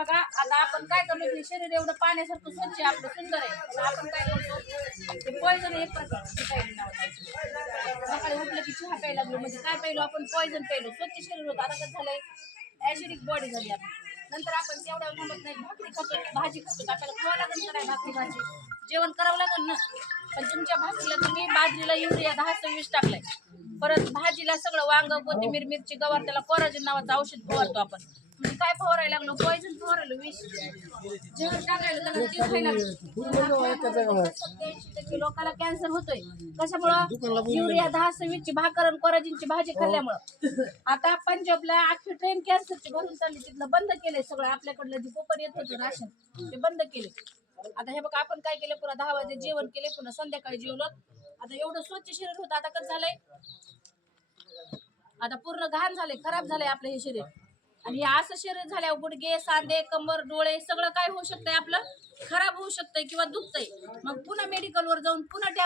बघा आता आपण काय करतो, शरीर एवढं पाण्यासारखं स्वच्छ आहे, आपलं सुंदर आहे, पण आपण काय करतो ते पॉइझन एक प्रकारचं सकाळी उठलं की चहा प्यायला लागलो म्हणजे काय प्यायलो आपण, पॉइझन प्यायलो. स्वच्छ शरीर होतं, आता कसं झालंय ऍसिडिक बॉडी झाली आपली. नंतर आपण तेवढ्या थांबत नाही, भाकरी खातो, भाजी खातो, आपल्याला खावं लागेल तर भाकरी भाजी जेवण करावं लागेल ना. पण तुमच्या भाकरीला तुम्ही बाजरीला युरिया 10-26 टाकलाय, परत भाजीला सगळं वांग, कोथिंबीर, मिरची, गवार, त्याला कोराजेन नावाचं औषध फवारतो आपण. म्हणजे काय फवारायला लागलो, पॉइझन फवारायला, विष जेवण टाकायला त्याला ते खायला लागलो. 87% लोकांना कॅन्सर होतोय कशामुळं, युरिया 10-26 ची भाकर आणि कोराजेनची भाजी खाल्ल्यामुळं. आता पंजाबला अख्खी ट्रेन कॅन्सरची भरून चालली, तिथलं बंद केलंय सगळं. आपल्याकडलं जे कोपर येत होतं राशन ते बंद केले. आता हे बघा आपण काय केलं, पुन्हा 10 वाजे जेवण केले, पुन्हा संध्याकाळी जेवलो. आता एवढं स्वच्छ शरीर होतं, आता कसं झालंय, आता पूर्ण घाण झाले, खराब झालंय आपलं हे शरीर. आणि हे असं शरीर झाल्यावर गुडघे, सांधे, कंबर, डोळे सगळं काय होऊ शकतंय, आपलं खराब होऊ शकतंय किंवा दुखतंय. मग पुन्हा मेडिकलवर जाऊन पुन्हा